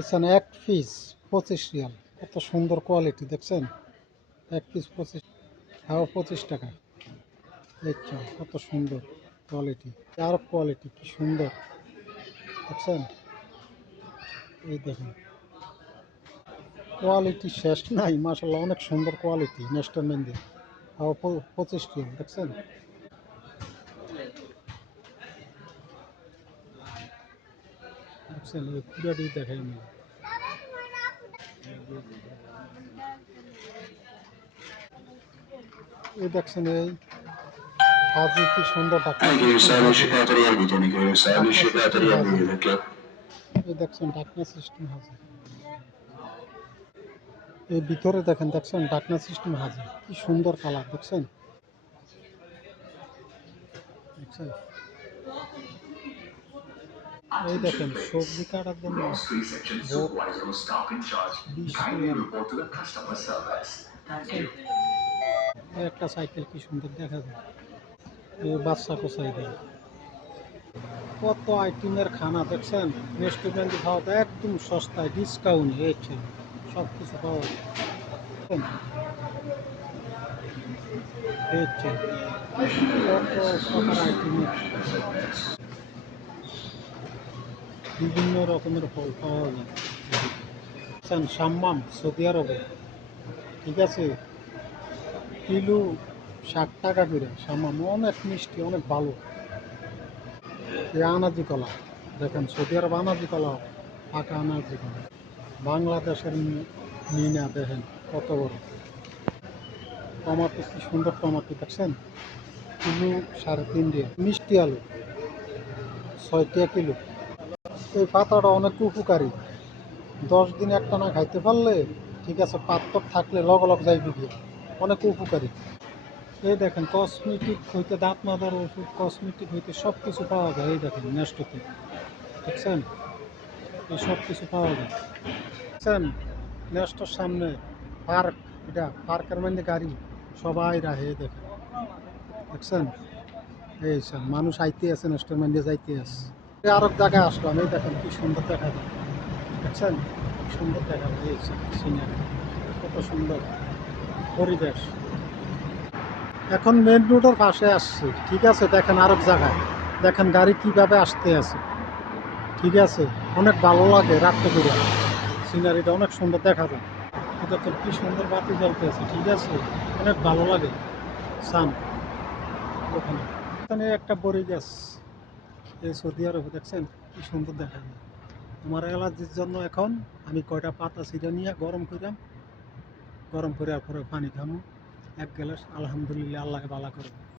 এখানে এক piece 25 Real. কত সুন্দর কোয়ালিটি দেখছেন, এক পিস 25, হ্যাঁ 25 টাকা। দেখছেন কত সুন্দর কোয়ালিটি, আরব কোয়ালিটি কি সুন্দর দেখছেন। এই দেখুন কোয়ালিটি শেষ নাই, মাশাআল্লাহ অনেক সুন্দর কোয়ালিটি। নেস্টার মেহেন্দি, হ্যাঁ 25 রিয়াল দেখছেন। দেখছেন এই পুরাটি দেখাই নি। এই দেখছেন এই হাজি কি সুন্দর ঢাকনা সিস্টেম হাজি, ঢাকনা সিস্টেম হাজি। এই দেখছেন ঢাকনা সিস্টেম হাজি, এই ভিতরে দেখেন, দেখছেন ঢাকনা সিস্টেম হাজি কি সুন্দর কালার দেখছেন। দেখছেন এই দেখেন সবজি কাটার জন্য বোট 20 রিয়াল। দেখছেন এই একটা সাইকেল কি সুন্দর দেখা যায়, এই বাচ্চা কোসাই দেয়। কত আইটেমের খানা দেখছেন, রেস্টুরেন্টে খাওয়া তো একদম সস্তায় ডিসকাউন্ট হয়েছে, সব কিছু পাওয়া যায়। হচ্ছে কত প্রকার আইটেমের বিভিন্ন রকমের ফল পাওয়া যায়। দেখছেন সাম্মাম সৌদি আরবে, ঠিক আছে, কিলো 60 টাকা করে সাম্মাম, অনেক মিষ্টি অনেক ভালো। এই আনাজি কলা দেখেন, সৌদি আরব আনাজি কলা, পাকা আনাজি কলা। বাংলাদেশের মিনা দেখেন কত বড়। টমাটো কি সুন্দর টমাটো দেখছেন, কিলো 3.5 রিয়াল। মিষ্টি আলু 6 টাকা কিলো। এই পাতাটা অনেক উপকারী, 10 দিন একটা না খাইতে পারলে, ঠিক আছে, পাত্তর থাকলে লগ যাইবে গিয়ে, অনেক উপকারী। এই দেখেন কসমেটিক হইতে দাঁত মাজার ওষুধ, কসমেটিক হইতে সব কিছু পাওয়া যায়। এই দেখেন নেস্টোতে দেখছেন, এই সব কিছু পাওয়া যায়। দেখছেন নেস্টোর সামনে পার্ক, এটা পার্কের মধ্যে গাড়ি সবাই রাহে দেখেন। দেখছেন এই সব মানুষ আইতে আছে, নেস্টোর মধ্যে যাইতে আছে। আরব জায়গায় আসলাম, এই দেখেন কি সুন্দর দেখা যায়। দেখছেন কি সুন্দর দেখা যায়, এই সিনারি কত সুন্দর পরিবেশ। এখন মেন রোডের পাশে আসছি, ঠিক আছে, দেখেন আরব জায়গায় দেখেন গাড়ি কিভাবে আসতে আছে, ঠিক আছে, অনেক ভালো লাগে। রাত্রে করে সিনারিটা অনেক সুন্দর দেখা যায়। দেখেন কি সুন্দর বাতি জ্বলতে আছে, ঠিক আছে, অনেক ভালো লাগে। সান ওখানে এখানে একটা বড়ি গাছ, এই সৌদি আরবে দেখছেন কি সুন্দর দেখা যায়। আমার অ্যালার্জির জন্য এখন আমি কয়টা পাতা ছিঁড়ে নিয়ে গরম করিলাম, গরম করে পরে পানি খামো 1 গ্লাস, আলহামদুলিল্লাহ আল্লাহকে ভালো করবো।